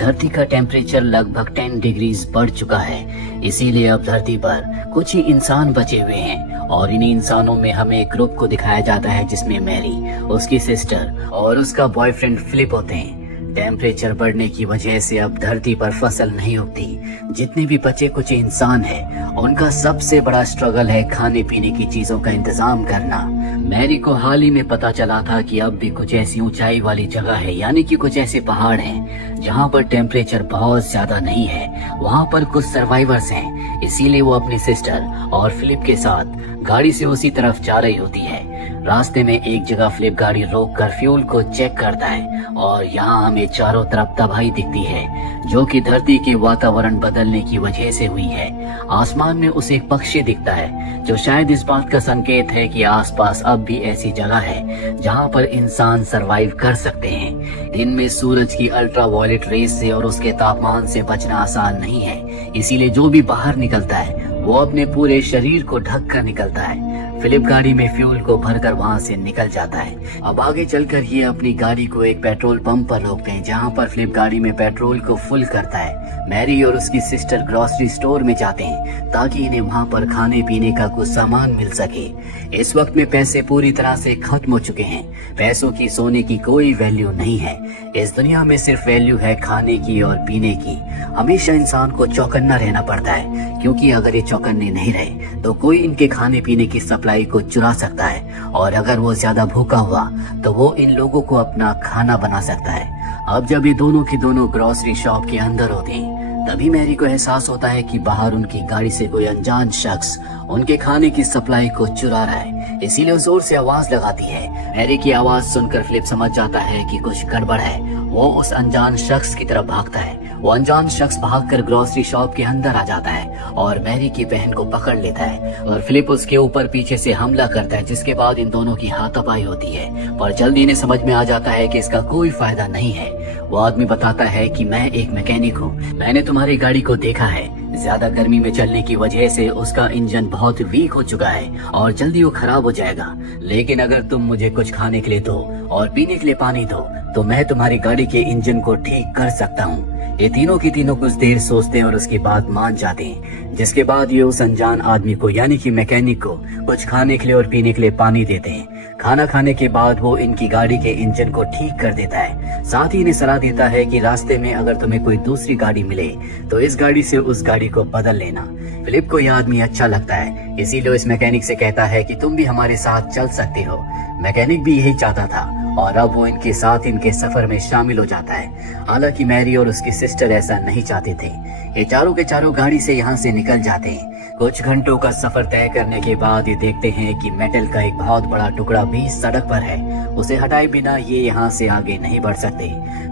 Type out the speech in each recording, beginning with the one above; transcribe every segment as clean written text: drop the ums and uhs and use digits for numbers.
धरती का टेम्परेचर लगभग 10 डिग्रीज बढ़ चुका है। इसीलिए अब धरती पर कुछ ही इंसान बचे हुए हैं और इन्हीं इंसानों में हमें एक ग्रुप को दिखाया जाता है जिसमें मैरी, उसकी सिस्टर और उसका बॉयफ्रेंड फिलिप होते हैं। टेम्परेचर बढ़ने की वजह से अब धरती पर फसल नहीं उगती। जितने भी बचे कुछ इंसान हैं, उनका सबसे बड़ा स्ट्रगल है खाने पीने की चीजों का इंतजाम करना। मैरी को हाल ही में पता चला था कि अब भी कुछ ऐसी ऊंचाई वाली जगह है, यानी कि कुछ ऐसे पहाड़ हैं जहां पर टेम्परेचर बहुत ज्यादा नहीं है। वहां पर कुछ सर्वाइवर्स हैं, इसीलिए वो अपनी सिस्टर और फिलिप के साथ गाड़ी से उसी तरफ जा रही होती है। रास्ते में एक जगह फिलिप गाड़ी रोककर फ्यूल को चेक करता है और यहाँ हमें चारों तरफ तबाही दिखती है, जो कि धरती के वातावरण बदलने की वजह से हुई है। आसमान में उसे एक पक्षी दिखता है, जो शायद इस बात का संकेत है कि आसपास अब भी ऐसी जगह है जहाँ पर इंसान सरवाइव कर सकते हैं। दिन में सूरज की अल्ट्रावायलेट रेस से और उसके तापमान से बचना आसान नहीं है, इसीलिए जो भी बाहर निकलता है वो अपने पूरे शरीर को ढक कर निकलता है। फिलिप गाड़ी में फ्यूल को भरकर वहाँ से निकल जाता है। अब आगे चलकर ये अपनी गाड़ी को एक पेट्रोल पंप पर रोकते हैं, जहाँ पर फिलिप गाड़ी में पेट्रोल को फुल करता है। मैरी और उसकी सिस्टर ग्रोसरी स्टोर में जाते हैं ताकि इन्हें वहाँ पर खाने पीने का कुछ सामान मिल सके। इस वक्त में पैसे पूरी तरह से खत्म हो चुके हैं। पैसों की, सोने की कोई वैल्यू नहीं है। इस दुनिया में सिर्फ वैल्यू है खाने की और पीने की। हमेशा इंसान को चौकन्ना रहना पड़ता है, क्योंकि अगर ये चौकन्ने नहीं रहे तो कोई इनके खाने पीने की सप्लाई को चुरा सकता है और अगर वो ज्यादा भूखा हुआ तो वो इन लोगों को अपना खाना बना सकता है। अब जब ये दोनों की दोनों ग्रोसरी शॉप के अंदर होते हैं, तभी मैरी को एहसास होता है कि बाहर उनकी गाड़ी से कोई अनजान शख्स उनके खाने की सप्लाई को चुरा रहा है। इसीलिए जोर से आवाज लगाती है। मैरी की आवाज सुनकर फिलिप समझ जाता है कि कुछ गड़बड़ है। वो उस अनजान शख्स की तरफ भागता है। वो अनजान शख्स भागकर ग्रोसरी शॉप के अंदर आ जाता है और मैरी की बहन को पकड़ लेता है और फिलिप उसके ऊपर पीछे से हमला करता है, जिसके बाद इन दोनों की हाथापाई होती है। पर जल्दी इन्हें समझ में आ जाता है कि इसका कोई फायदा नहीं है। वो आदमी बताता है कि मैं एक मैकेनिक हूँ, मैंने तुम्हारी गाड़ी को देखा है। ज्यादा गर्मी में चलने की वजह से उसका इंजन बहुत वीक हो चुका है और जल्दी वो खराब हो जाएगा। लेकिन अगर तुम मुझे कुछ खाने के लिए दो और पीने के लिए पानी दो तो मैं तुम्हारी गाड़ी के इंजन को ठीक कर सकता हूँ। ये तीनों की तीनों कुछ देर सोचते हैं और उसकी बात मान जाते हैं, जिसके बाद ये उस अनजान आदमी को यानी कि मैकेनिक को कुछ खाने के लिए और पीने के लिए पानी देते हैं। खाना खाने के बाद वो इनकी गाड़ी के इंजन को ठीक कर देता है। साथ ही इन्हें सलाह देता है कि रास्ते में अगर तुम्हें कोई दूसरी गाड़ी मिले तो इस गाड़ी से उस गाड़ी को बदल लेना। फिलिप को यह आदमी अच्छा लगता है, इसीलिए इस मैकेनिक से कहता है कि तुम भी हमारे साथ चल सकते हो। मैकेनिक भी यही चाहता था और अब वो इनके साथ इनके सफर में शामिल हो जाता है। हालांकि मैरी और उसकी सिस्टर ऐसा नहीं चाहते थे। ये चारों के चारों गाड़ी से यहाँ से निकल जाते हैं। कुछ घंटों का सफर तय करने के बाद ये देखते हैं कि मेटल का एक बहुत बड़ा टुकड़ा भी सड़क पर है। उसे हटाए बिना ये यहाँ से आगे नहीं बढ़ सकते।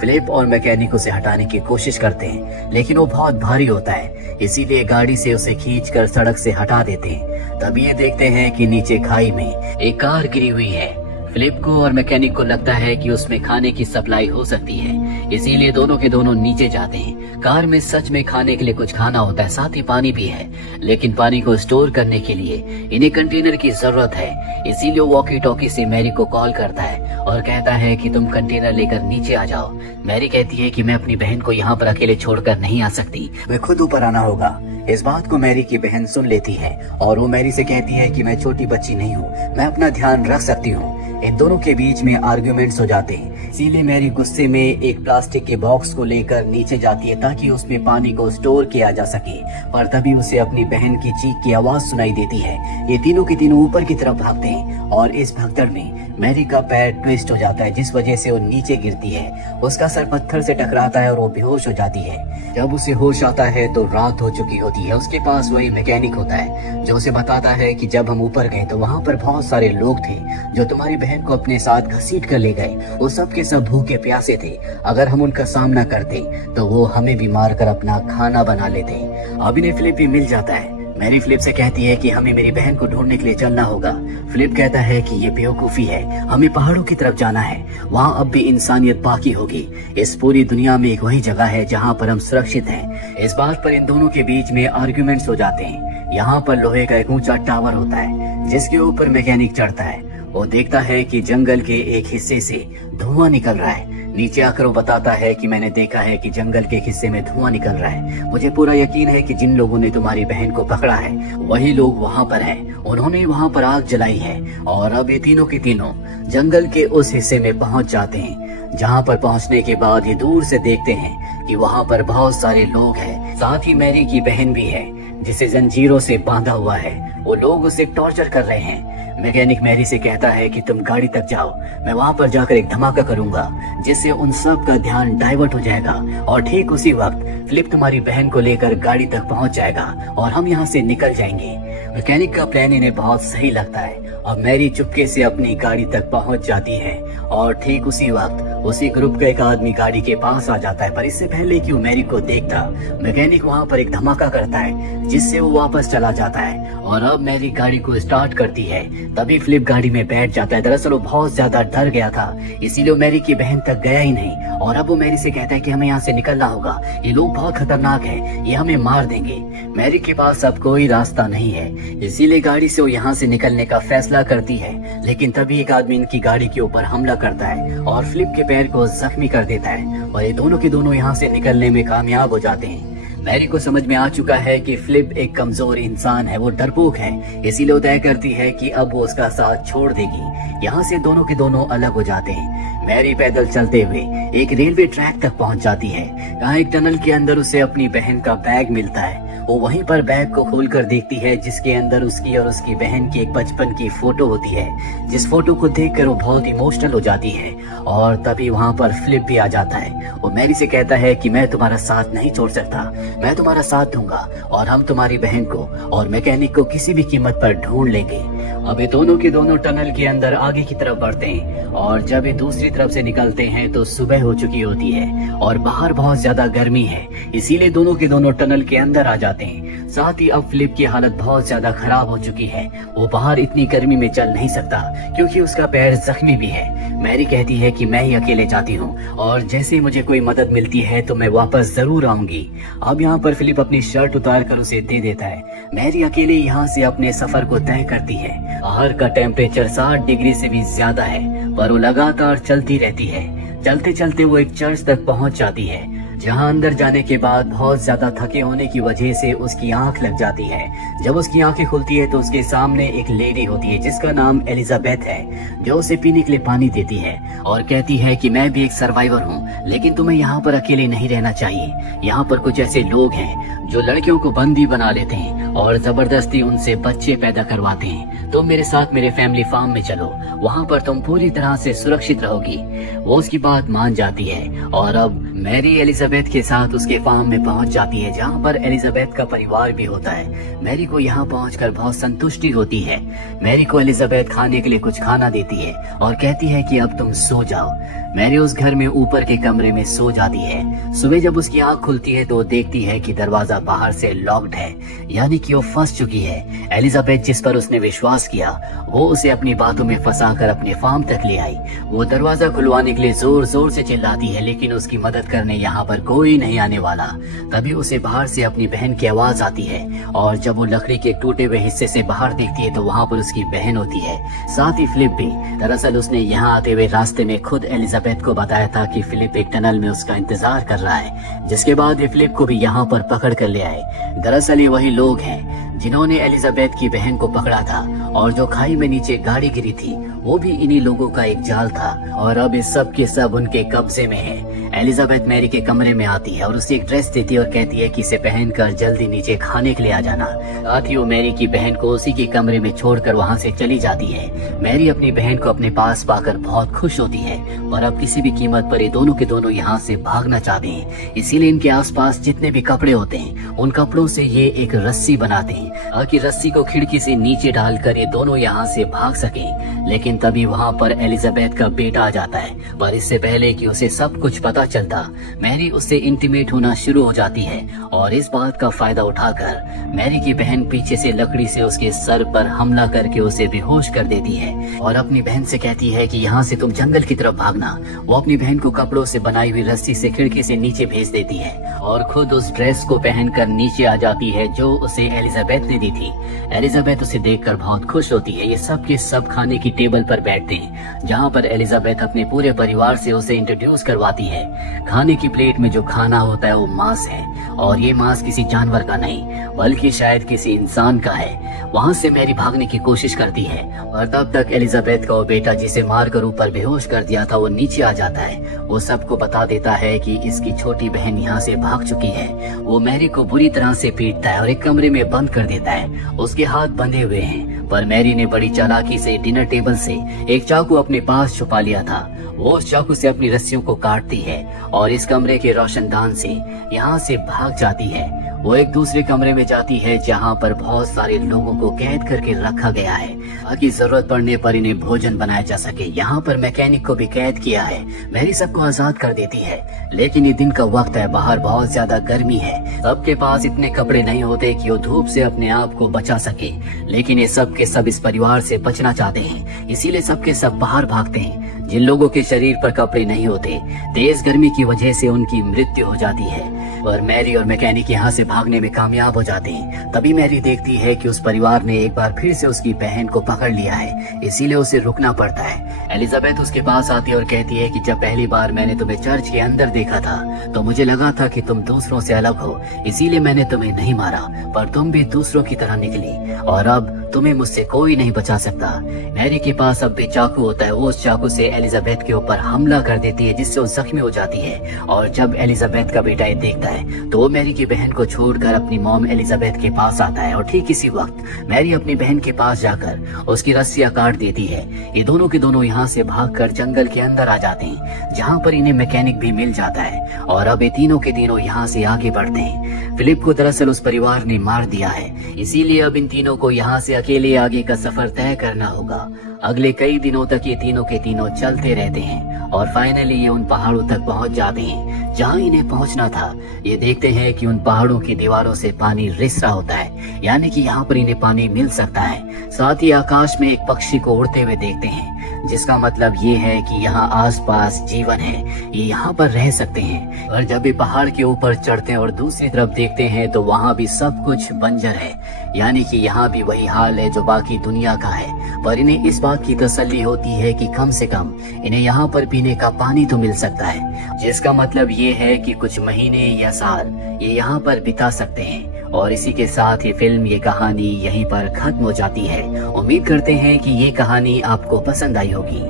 फिलिप और मैकेनिक उसे हटाने की कोशिश करते हैं, लेकिन वो बहुत भारी होता है, इसीलिए गाड़ी से उसे खींचकर सड़क से हटा देते हैं। तभी ये देखते हैं कि नीचे खाई में एक कार गिरी हुई है। फिलिप को और मैकेनिक को लगता है कि उसमें खाने की सप्लाई हो सकती है, इसीलिए दोनों के दोनों नीचे जाते हैं। कार में सच में खाने के लिए कुछ खाना होता है, साथ ही पानी भी है, लेकिन पानी को स्टोर करने के लिए इन्हें कंटेनर की जरूरत है। इसीलिए वॉकी टॉकी से मैरी को कॉल करता है और कहता है कि तुम कंटेनर लेकर नीचे आ जाओ। मैरी कहती है कि मैं अपनी बहन को यहाँ पर अकेले छोड़कर नहीं आ सकती, मैं खुद ऊपर आना होगा। इस बात को मैरी की बहन सुन लेती है और वो मैरी से कहती है कि मैं छोटी बच्ची नहीं हूँ, मैं अपना ध्यान रख सकती हूँ। इन दोनों के बीच में आर्ग्यूमेंट्स हो जाते हैं, इसीलिए मैरी गुस्से में एक प्लास्टिक के बॉक्स को लेकर नीचे जाती है ताकि उसमें पानी को स्टोर किया जा सके। पर तभी उसे अपनी बहन की चीख की आवाज सुनाई देती है। ये तीनों के तीनों ऊपर की तरफ भागते हैं और इस भगदड़ में मैरी का पैर ट्विस्ट हो जाता है, जिस वजह से वो नीचे गिरती है। उसका सर पत्थर से टकराता है और वो बेहोश हो जाती है। जब उसे होश आता है तो रात हो चुकी होती है। उसके पास वही मैकेनिक होता है जो उसे बताता है कि जब हम ऊपर गए तो वहाँ पर बहुत सारे लोग थे जो तुम्हारी बहन को अपने साथ घसीट कर ले गए। वो सब के सब भूखे प्यासे थे। अगर हम उनका सामना करते तो वो हमें भी मार कर अपना खाना बना लेते। अब इन्हें फिलिप भी मिल जाता है। मैरी फिलिप से कहती है कि हमें मेरी बहन को ढूंढने के लिए चलना होगा। फिलिप कहता है कि ये बेवकूफी है, हमें पहाड़ों की तरफ जाना है, वहाँ अब भी इंसानियत बाकी होगी। इस पूरी दुनिया में एक वही जगह है जहाँ पर हम सुरक्षित हैं। इस बात पर इन दोनों के बीच में आर्ग्यूमेंट्स हो जाते हैं। यहाँ पर लोहे का एक ऊंचा टावर होता है जिसके ऊपर मैकेनिक चढ़ता है। वो देखता है कि जंगल के एक हिस्से से धुआं निकल रहा है, नीचे आकर वो बताता है कि मैंने देखा है कि जंगल के हिस्से में धुआं निकल रहा है। मुझे पूरा यकीन है कि जिन लोगों ने तुम्हारी बहन को पकड़ा है वही लोग वहाँ पर हैं। उन्होंने वहाँ पर आग जलाई है और अब ये तीनों के तीनों जंगल के उस हिस्से में पहुँच जाते हैं। जहाँ पर पहुँचने के बाद ये दूर से देखते हैं कि वहाँ पर बहुत सारे लोग हैं। साथ ही मैरी की बहन भी है जिसे जंजीरों से बांधा हुआ है। वो लोग उसे टॉर्चर कर रहे हैं। मैकेनिक मैरी से कहता है कि तुम गाड़ी तक जाओ, मैं वहाँ पर जाकर एक धमाका करूंगा जिससे उन सब का ध्यान डाइवर्ट हो जाएगा और ठीक उसी वक्त फिलिप तुम्हारी बहन को लेकर गाड़ी तक पहुँच जाएगा और हम यहाँ से निकल जाएंगे। मैकेनिक का प्लान इन्हें बहुत सही लगता है और मैरी चुपके से अपनी गाड़ी तक पहुँच जाती है और ठीक उसी वक्त उसी ग्रुप का एक आदमी गाड़ी के पास आ जाता है। पर इससे पहले कि वो मैरी को देखता, मैकेनिक वहाँ पर एक धमाका करता है जिससे वो वापस चला जाता है और अब मैरी गाड़ी को स्टार्ट करती है। तभी फिलिप गाड़ी में बैठ जाता है। दरअसल वो बहुत ज्यादा डर गया था, इसीलिए वो मैरी की बहन तक गया ही नहीं और अब वो मैरी से कहता है कि हमें यहाँ से निकलना होगा, ये लोग बहुत खतरनाक हैं, ये हमें मार देंगे। मैरी के पास अब कोई रास्ता नहीं है, इसीलिए गाड़ी से वो यहाँ से निकलने का फैसला करती है। लेकिन तभी एक आदमी इनकी गाड़ी के ऊपर हमला करता है और फिलिप के पैर को जख्मी कर देता है और ये दोनों के दोनों यहाँ से निकलने में कामयाब हो जाते हैं। मैरी को समझ में आ चुका है कि फिलिप एक कमजोर इंसान है, वो डरपोक है, इसीलिए वो तय करती है कि अब वो उसका साथ छोड़ देगी। यहाँ से दोनों के दोनों अलग हो जाते हैं। मैरी पैदल चलते हुए एक रेलवे ट्रैक तक पहुँच जाती है। यहाँ एक टनल के अंदर उसे अपनी बहन का बैग मिलता है। वो वहीं पर बैग को खोलकर देखती है जिसके अंदर उसकी और उसकी बहन की एक बचपन की फोटो होती है, जिस फोटो को देखकर वो बहुत इमोशनल हो जाती है। और तभी वहाँ पर फिलिप भी आ जाता है। वो मैरी से कहता है कि मैं तुम्हारा साथ नहीं छोड़ सकता, मैं तुम्हारा साथ दूंगा और हम तुम्हारी बहन को और मैकेनिक को किसी भी कीमत पर ढूंढ लेंगे। अब ये दोनों के दोनों टनल के अंदर आगे की तरफ बढ़ते हैं और जब ये दूसरी तरफ से निकलते हैं तो सुबह हो चुकी होती है और बाहर बहुत ज्यादा गर्मी है, इसीलिए दोनों के दोनों टनल के अंदर आ जाते हैं। साथ ही अब फिलिप की हालत बहुत ज्यादा खराब हो चुकी है, वो बाहर इतनी गर्मी में चल नहीं सकता क्योंकि उसका पैर जख्मी भी है। मैरी कहती है कि मैं ही अकेले जाती हूँ और जैसे ही मुझे कोई मदद मिलती है तो मैं वापस जरूर आऊंगी। अब यहाँ पर फिलिप अपनी शर्ट उतार कर उसे दे देता है। मैरी अकेले यहाँ से अपने सफर को तय करती है। बाहर का टेम्परेचर 60 डिग्री से भी ज्यादा है पर वो लगातार चलती रहती है। चलते चलते वो एक चर्च तक पहुँच जाती है जहाँ अंदर जाने के बाद बहुत ज्यादा थके होने की वजह से उसकी आंख लग जाती है। जब उसकी आंखें खुलती है तो उसके सामने एक लेडी होती है जिसका नाम एलिजाबेथ है, जो उसे पीने के लिए पानी देती है और कहती है कि मैं भी एक सर्वाइवर हूँ, लेकिन तुम्हें यहाँ पर अकेले नहीं रहना चाहिए। यहाँ पर कुछ ऐसे लोग हैं जो लड़कियों को बंदी बना लेते हैं और जबरदस्ती उनसे बच्चे पैदा करवाते हैं। तुम मेरे साथ मेरे फैमिली फार्म में चलो, वहाँ पर तुम पूरी तरह से सुरक्षित रहोगी। वो उसकी बात मान जाती है और अब मैरी एलिजाबेथ के साथ उसके फार्म में पहुंच जाती है जहां पर एलिजाबेथ का परिवार भी होता है। मैरी को यहां पहुंचकर बहुत संतुष्टि होती है। मैरी को एलिजाबेथ खाने के लिए कुछ खाना देती है और कहती है कि अब तुम सो जाओ। मैरी उस घर में ऊपर के कमरे में सो जाती है। सुबह जब उसकी आंख खुलती है तो वो देखती है कि दरवाजा बाहर से लॉक्ड है, यानी कि वो फंस चुकी है। एलिजाबेथ जिस पर उसने विश्वास किया वो उसे अपनी बातों में फंसाकर अपने फार्म तक ले आई। वो दरवाजा खुलवाने के लिए जोर जोर से चिल्लाती है लेकिन उसकी मदद करने यहाँ पर कोई नहीं आने वाला। तभी उसे बाहर से अपनी बहन की आवाज आती है और जब वो लकड़ी के टूटे हुए हिस्से से बाहर देखती है तो वहाँ पर उसकी बहन होती है, साथ ही फिलिप भी। दरअसल उसने यहाँ आते हुए रास्ते में खुद एलिजाबेथ को बताया था कि फिलिप एक टनल में उसका इंतजार कर रहा है, जिसके बाद ये फिलिप को भी यहाँ पर पकड़ कर ले आए। दरअसल ये वही लोग हैं जिन्होंने एलिजाबेथ की बहन को पकड़ा था और जो खाई में नीचे गाड़ी गिरी थी वो भी इन्हीं लोगों का एक जाल था और अब इस सब के सब उनके कब्जे में है। एलिजाबेथ मैरी के कमरे में आती है और उसे एक ड्रेस देती है और कहती है कि इसे पहनकर जल्दी नीचे खाने के लिए आ जाना। साथ ही वो मैरी की बहन को उसी के कमरे में छोड़कर वहाँ से चली जाती है। मैरी अपनी बहन को अपने पास पाकर बहुत खुश होती है और अब किसी भी कीमत पर ये दोनों के दोनों यहाँ से भागना चाहते हैं। इसीलिए इनके आसपास जितने भी कपड़े होते हैं उन कपड़ों से ये एक रस्सी बनाते हैं ताकि रस्सी को खिड़की से नीचे डालकर ये दोनों यहाँ से भाग सकें। लेकिन तभी वहाँ पर एलिजाबेथ का बेटा आ जाता है, पर इससे पहले कि उसे सब कुछ पता चलता मैरी उससे इंटीमेट होना शुरू हो जाती है और इस बात का फायदा उठाकर मैरी की बहन पीछे से लकड़ी से उसके सर पर हमला करके उसे बेहोश कर देती है और अपनी बहन से कहती है कि यहाँ से तुम जंगल की तरफ भागना। वो अपनी बहन को कपड़ों से बनाई हुई रस्सी से खिड़की से नीचे भेज देती है और खुद उस ड्रेस को पहनकर नीचे आ जाती है जो उसे एलिजाबेथ एलिजाबेथ ने दी थी। एलिजाबेथ उसे देखकर बहुत खुश होती है। ये सब के सब खाने की टेबल पर बैठते हैं, जहाँ पर एलिजाबेथ अपने पूरे परिवार से उसे इंट्रोड्यूस करवाती है। खाने की प्लेट में जो खाना होता है वो मांस है, और ये मांस किसी जानवर का नहीं बल्कि शायद किसी इंसान का है। वहाँ से मैरी भागने की कोशिश करती है, और तब तक एलिजाबेथ का वो बेटा जिसे मारकर ऊपर बेहोश कर दिया था वो नीचे आ जाता है। वो सबको बता देता है कि इसकी छोटी बहन यहाँ से भाग चुकी है। वो मैरी को बुरी तरह से पीटता है और एक कमरे में बंद कर देता है। उसके हाथ बंधे हुए हैं, पर मैरी ने बड़ी चालाकी से डिनर टेबल से एक चाकू अपने पास छुपा लिया था। वो उस चाकू से अपनी रस्सियों को काटती है और इस कमरे के रोशनदान से यहाँ से भाग जाती है। वो एक दूसरे कमरे में जाती है जहाँ पर बहुत सारे लोगों को कैद करके रखा गया है, ताकि जरूरत पड़ने पर इन्हें भोजन बनाया जा सके। यहाँ पर मैकेनिक को भी कैद किया है। मैरी सबको आजाद कर देती है, लेकिन ये दिन का वक्त है, बाहर बहुत ज्यादा गर्मी है। सबके पास इतने कपड़े नहीं होते कि वो धूप से अपने आप को बचा सके, लेकिन ये सब के सब इस परिवार से बचना चाहते हैं, इसीलिए सबके सब बाहर भागते हैं। जिन लोगों के शरीर पर कपड़े नहीं होते, तेज गर्मी की वजह से उनकी मृत्यु हो जाती है, और मैरी और मैकेनिक यहाँ से भागने में कामयाब हो जाते हैं। तभी मैरी देखती है कि उस परिवार ने एक बार फिर से उसकी बहन को पकड़ लिया है, इसीलिए उसे रुकना पड़ता है। एलिजाबेथ उसके पास आती है और कहती है कि जब पहली बार मैंने तुम्हें चर्च के अंदर देखा था तो मुझे लगा था कि तुम दूसरों से अलग हो, इसीलिए मैंने तुम्हें नहीं मारा, पर तुम भी दूसरों की तरह निकली और अब तुम्हें मुझसे कोई नहीं बचा सकता। मैरी के पास अब भी चाकू होता है। वो उस चाकू से एलिजाबेथ के ऊपर हमला कर देती है, जिससे वो जख्मी हो जाती है। और जब एलिजाबेथ का बेटा ये देखता है तो वो मैरी की बहन को छोड़कर अपनी मॉम एलिजाबेथ के पास आता है, और ठीक इसी वक्त मैरी अपनी बहन के पास जाकर उसकी रस्सियां काट देती है। ये दोनों के दोनों यहाँ से भागकर जंगल के अंदर आ जाते हैं, जहाँ पर इन्हें मैकेनिक भी मिल जाता है, और अब ये तीनों के तीनों यहाँ से आगे बढ़ते हैं। फिलिप को दरअसल उस परिवार ने मार दिया है, इसीलिए अब इन तीनों को यहाँ से अकेले आगे का सफर तय करना होगा। अगले कई दिनों तक ये तीनों के तीनों चलते रहते हैं, और फाइनली ये उन पहाड़ों तक पहुंच जाते हैं जहां इन्हें पहुंचना था। ये देखते हैं कि उन पहाड़ों की दीवारों से पानी रिस रहा होता है, यानी कि यहाँ पर इन्हें पानी मिल सकता है। साथ ही आकाश में एक पक्षी को उड़ते हुए देखते हैं, जिसका मतलब ये है कि यहाँ आसपास जीवन है, ये यहाँ पर रह सकते हैं। और जब ये पहाड़ के ऊपर चढ़ते हैं और दूसरी तरफ देखते हैं तो वहाँ भी सब कुछ बंजर है, यानी कि यहाँ भी वही हाल है जो बाकी दुनिया का है। पर इन्हें इस बात की तसल्ली होती है कि कम से कम इन्हें यहाँ पर पीने का पानी तो मिल सकता है, जिसका मतलब ये है कि कुछ महीने या साल ये यहाँ पर बिता सकते हैं। और इसी के साथ ये फिल्म, ये कहानी यहीं पर खत्म हो जाती है। उम्मीद करते हैं कि ये कहानी आपको पसंद आई होगी।